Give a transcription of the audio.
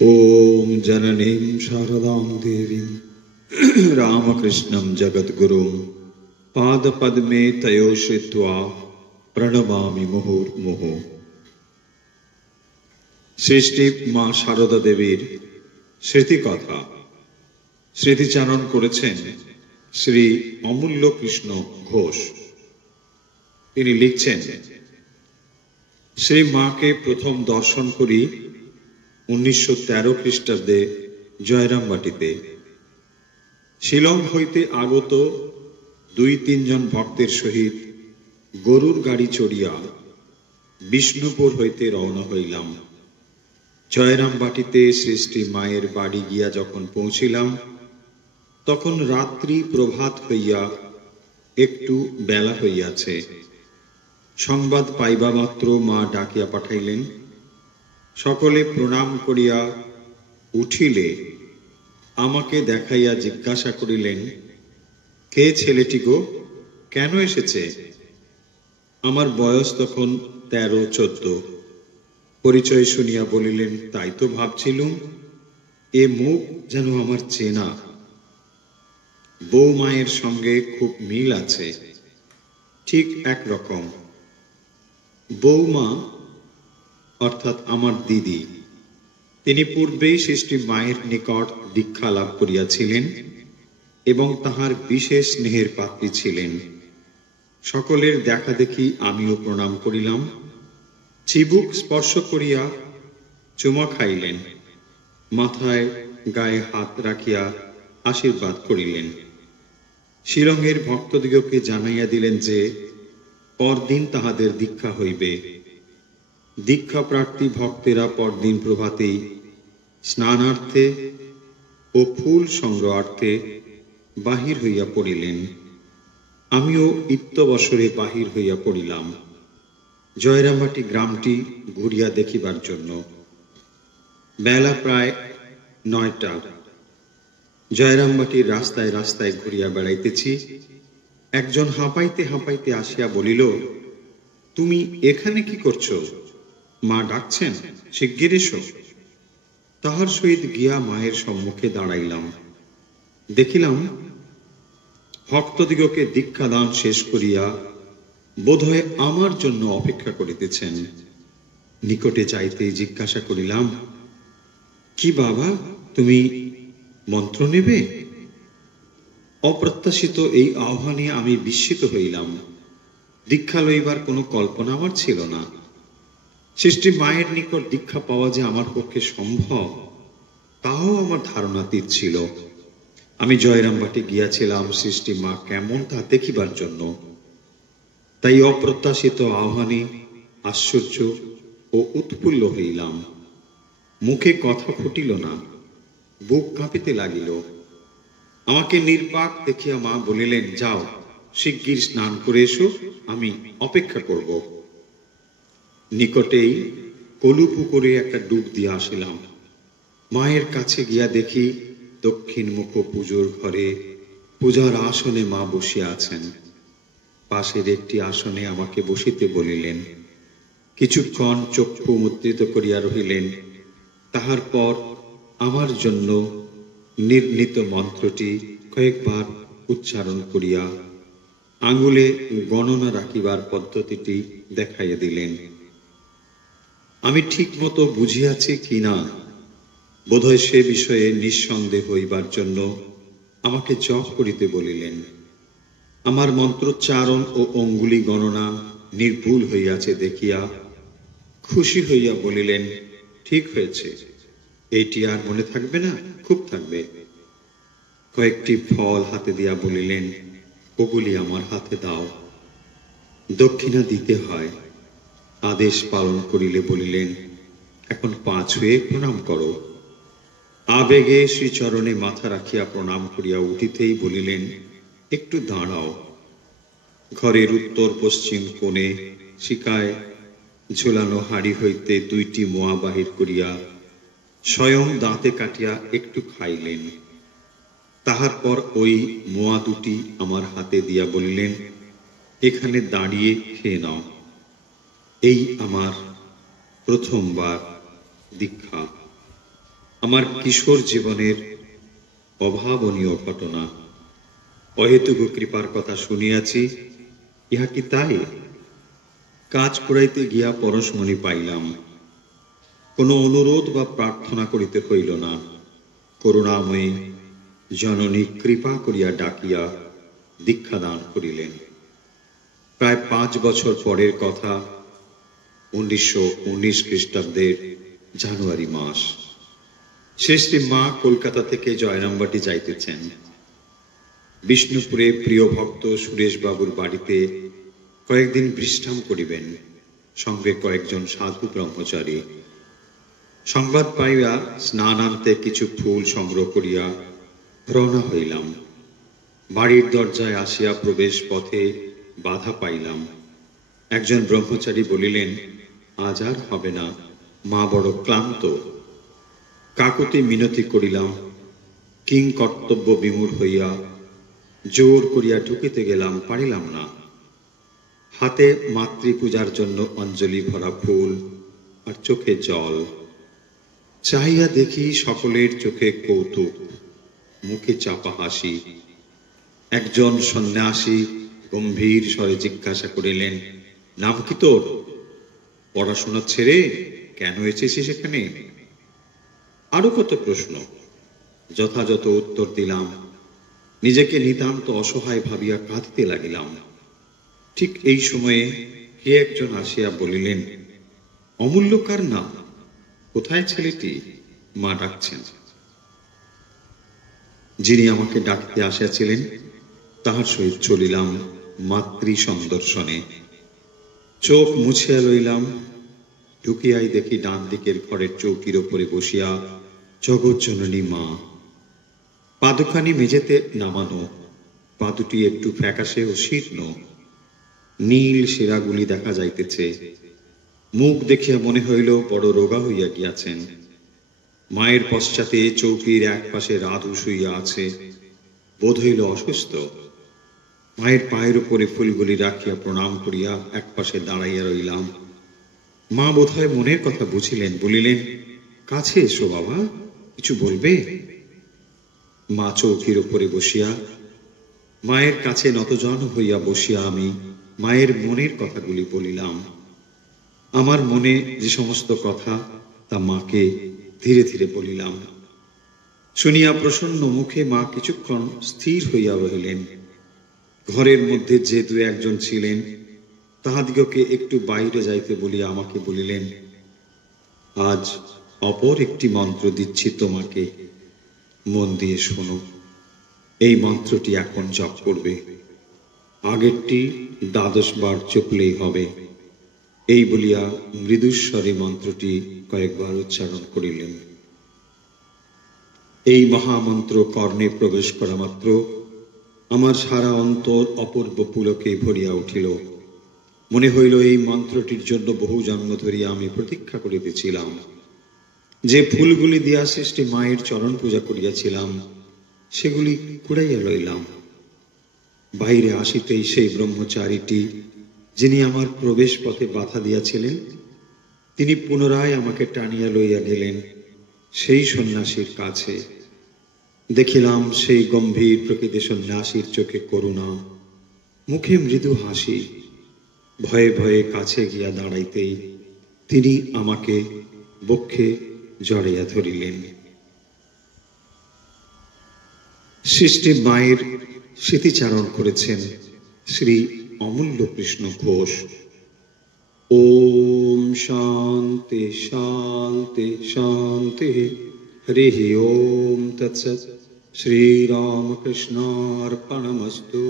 ओम जननीं शारदां देवीं रामकृष्णं जगद्गुरुं पादपद्मे तयो श्रित्वा प्रणमामि मुहुर्मुहुः। সৃষ্টি মা শারদা দেবীর স্মৃতিকথা স্মৃতিচারণ করেছেন শ্রী অমূল্য কৃষ্ণ ঘোষ। তিনি লিখছেন, শ্রী মাকে প্রথম দর্শন করি 1913 খ্রিস্টাব্দে জয়রামবাটিতে। শিলং হইতে আগত 2-3 জন ভক্তের সহিত গরুর গাড়ি চড়িয়া বিষ্ণুপুর হইতে রওনা হইলাম। জয়রামবাটিতে সৃষ্টি মায়ের বাড়ি গিয়া যখন পৌঁছিলাম, তখন রাত্রি প্রভাত হইয়া একটু বেলা হইয়াছে। সংবাদ পাইবা মাত্র মা ডাকিয়া পাঠাইলেন। সকলে প্রণাম করিয়া উঠিলে আমাকে দেখাইয়া জিজ্ঞাসা করিলেন, কে ছেলেটি গো, কেন এসেছে? আমার বয়স তখন 13-14। পরিচয় শুনিয়া বলিলেন, তাই তো ভাবছিলুম, এ মুখ যেন আমার চেনা। বউ মায়ের সঙ্গে খুব মিল আছে, ঠিক একরকম। বৌমা অর্থাৎ আমার দিদি, তিনি পূর্বেই সৃষ্টি মায়ের নিকট দীক্ষা লাভ করিয়াছিলেন এবং তাহার বিশেষ স্নেহের পাত্রী ছিলেন। সকলের দেখা দেখি আমিও প্রণাম করিলাম। চিবুক স্পর্শ করিয়া চুমা খাইলেন, মাথায় গায়ে হাত রাখিয়া আশীর্বাদ করিলেন। শিলংয়ের ভক্তদিগকে জানাইয়া দিলেন যে পরদিন তাহাদের দীক্ষা হইবে। দীক্ষা প্রার্থী ভক্তেরা পরদিন প্রভাতেই স্নানার্থে ও ফুল সংগ্রহার্থে বাহির হইয়া পড়িলেন। আমিও ইত্যবসরে বাহির হইয়া পড়িলাম জয়রামবাটি গ্রামটি ঘুরিয়া দেখিবার জন্য। বেলা প্রায় 9টা। জয়রামবাটির রাস্তায় রাস্তায় ঘুরিয়া বেড়াইতেছি। একজন হাঁপাইতে হাঁপাইতে আসিয়া বলিল, তুমি এখানে কি করছো? মা ডাকছেন, শিগগির এসো। তাহার সহিত গিয়া মায়ের সম্মুখে দাঁড়াইলাম। দেখিলাম ভক্তদিগকে দীক্ষাদান শেষ করিয়া বোধহয় আমার জন্য অপেক্ষা করিতেছেন। নিকটে যাইতেই জিজ্ঞাসা করিলাম, কি বাবা, তুমি মন্ত্র নেবে? অপ্রত্যাশিত এই আহ্বানে আমি বিস্মিত হইলাম। দীক্ষা লইবার কোনো কল্পনা আমার ছিল না। সৃষ্টি মায়ের নিকট দীক্ষা পাওয়া যে আমার পক্ষে সম্ভব, তাও আমার ধারণাতীত ছিল। আমি জয়রামবাটি গিয়াছিলাম সৃষ্টি মা কেমন তা দেখিবার জন্য। তাই অপ্রত্যাশিত আহ্বানে আশ্চর্য ও উৎফুল্ল হইলাম। মুখে কথা ফুটিল না, বুক কাঁপিতে লাগিল। আমাকে নির্বাক দেখিয়া মা বলিলেন, যাও, শিগগির স্নান করে এসো, আমি অপেক্ষা করব। নিকটেই কলু পুকুরে একটা ডুব দিয়ে আসিলাম। মায়ের কাছে গিয়া দেখি দক্ষিণ মুখ পুজোর ঘরে পূজার আসনে মা বসিয়া আছেন। পাশের একটি আসনে আমাকে বসিতে বলিলেন। কিছুক্ষণ চক্ষু মুদ্রিত করিয়া রহিলেন। তাহার পর আমার জন্য নির্ণীত মন্ত্রটি কয়েকবার উচ্চারণ করিয়া আঙ্গুলে গণনা রাখিবার পদ্ধতিটি দেখাইয়া দিলেন। আমি ঠিক মতো বুঝিয়াছি কিনা বোধহয় সে বিষয়ে নিঃসন্দেহ হইবার জন্য আমাকে জপ করিতে বলিলেন। আমার মন্ত্রোচ্চারণ ও অঙ্গুলি গণনা নির্ভুল হইয়াছে দেখিয়া খুশি হইয়া বলিলেন, ঠিক হয়েছে, এইটি আর মনে থাকবে না? খুব থাকবে। কয়েকটি ফল হাতে দিয়া বলিলেন, ওগুলি আমার হাতে দাও, দক্ষিণা দিতে হয়। আদেশ পালন করিলে বলিলেন, এখন পা ছুঁয়ে প্রণাম করো। আবেগে শ্রীচরণে মাথা রাখিয়া প্রণাম করিয়া উঠিতেই বলিলেন, একটু দাঁড়াও। ঘরের উত্তর পশ্চিম কোণে শিকায় ঝোলানো হাড়ি হইতে 2টি মোয়া বাহির করিয়া স্বয়ং দাঁতে কাটিয়া একটু খাইলেন। তাহার পর ওই মোয়া 2টি আমার হাতে দিয়া বলিলেন, এখানে দাঁড়িয়ে খেয়ে নাও। এই আমার প্রথমবার দীক্ষা। আমার কিশোর জীবনের অভাবনীয় ঘটনা। অহেতুক কৃপার কথা শুনিয়াছি, ইহা কি তাই? কাজ করাইতে গিয়া পরশমণি পাইলাম। কোনো অনুরোধ বা প্রার্থনা করিতে হইল না। করুণাময়ী জননী কৃপা করিয়া ডাকিয়া দীক্ষাদান করিলেন। প্রায় 5 বছর পরের কথা, 1919 খ্রিস্টাব্দের জানুয়ারি মাস। শ্রী শ্রী মা কলকাতা থেকে জয়রামবাটি যাইতেছেন। বিষ্ণুপুরে প্রিয় ভক্ত সুরেশ বাবুর বাড়িতে কয়েকদিন বিশ্রাম করিবেন, সঙ্গে কয়েকজন সাধু ব্রহ্মচারী। সংবাদ পাইয়া স্নানান্তে কিছু ফুল সংগ্রহ করিয়া রওনা হইলাম। বাড়ির দরজায় আসিয়া প্রবেশ পথে বাধা পাইলাম। একজন ব্রহ্মচারী বলিলেন, আজ আর হবে না, মা বড় ক্লান্ত। কাকুতি মিনতি করিলাম। কিং কর্তব্য বিমূঢ় হইয়া জোর করিয়া ঢুকিতে গেলাম, পারিলাম না। হাতে মাতৃপূজার জন্য অঞ্জলি ভরা ফুল আর চোখে জল। চাহিয়া দেখি সকলের চোখে কৌতুক, মুখে চাপা হাসি। একজন সন্ন্যাসী গম্ভীর স্বরে জিজ্ঞাসা করিলেন, নাম কি তোর? পড়াশোনা ছেড়ে কেন এসেছিস এখানে? আরো কত প্রশ্ন। যথাযথ উত্তর দিলাম। নিজেকে নিতান্ত অসহায় ভাবিয়া কাঁদিতে লাগিলাম। ঠিক এই সময়ে কে একজন আসিয়া বলিলেন, অমূল্য কার নাম? কোথায় ছেলেটি? মা ডাকছেন। যিনি আমাকে ডাকতে আসিয়াছিলেন তাহার সহিত চলিলাম মাতৃ সন্দর্শনে। চোখ মুছিয়া লইলাম। ঢুকিয়াই দেখি ডান দিকের ঘরের চৌকির ওপরে বসিয়া জগৎ জননী মা। পাদুখানি মেঝেতে নামানো, পাদুটি একটু ফ্যাকাশে ও শীর্ণ। নীল শিরাগুলি দেখা যাইতেছে। মুখ দেখিয়া মনে হইল বড় রোগা হইয়া গিয়াছেন। মায়ের পশ্চাতে চৌকির এক পাশে রাধু শুইয়া আছে, বোধ হইল অসুস্থ। মায়ের পায়ের উপরে ফুলগুলি রাখিয়া প্রণাম করিয়া এক পাশে দাঁড়াইয়া রইলাম। মা বোধহয় মনের কথা বুঝিলেন, বলিলেন, কাছে এসো বাবা, কিছু বলবে? মা চৌকির উপরে বসিয়া, মায়ের কাছে নতজন হইয়া বসিয়া আমি মায়ের মনের কথাগুলি বলিলাম। আমার মনে যে সমস্ত কথা, তা মাকে ধীরে ধীরে বলিলাম। শুনিয়া প্রসন্ন মুখে মা কিছুক্ষণ স্থির হইয়া রহিলেন। ঘরের মধ্যে যে দু একজন ছিলেন, তাহাদিগকে একটু বাইরে যাইতে বলিয়া আমাকে বলিলেন, আজ অপর একটি মন্ত্র দিচ্ছি তোমাকে, মন দিয়ে শোনো। এই মন্ত্রটি এখন জপ করবে। আগেরটি 12 বার চপলেই হবে। এই বলিয়া মৃদুস্বরে মন্ত্রটি কয়েকবার উচ্চারণ করিলেন। এই মহামন্ত্র কর্ণে প্রবেশ করা মাত্র আমার সারা অন্তর অপূর্ব পুলকে ভরিয়া উঠিল। মনে হইল এই মন্ত্রটির জন্য বহু জন্ম ধরিয়া আমি প্রতীক্ষা করিতেছিলাম। যে ফুলগুলি দিয়া সৃষ্টি মায়ের চরণ পূজা করিয়াছিলাম, সেগুলি কুড়াইয়া লইলাম। বাইরে আসিতেই সেই ব্রহ্মচারীটি, যিনি আমার প্রবেশ পথে বাধা দিয়াছিলেন, তিনি পুনরায় আমাকে টানিয়া লইয়া গেলেন সেই সন্ন্যাসীর কাছে। দেখিলাম সেই গম্ভীর প্রকৃতি সন্ন্যাসীর চোখে করুণা, মুখে মৃদু হাসি। ভয়ে ভয়ে কাছে গিয়া দাঁড়াইতেই তিনি আমাকে বক্ষে জড়াইয়া ধরিলেন। সৃষ্টি মায়ের স্মৃতিচারণ করেছেন শ্রী অমূল্য কৃষ্ণ ঘোষ। ওম শান্তি শান্তি শান্তি। হরি ওম তৎসৎ। শ্রীরামকৃষ্ণার্পণমস্তু।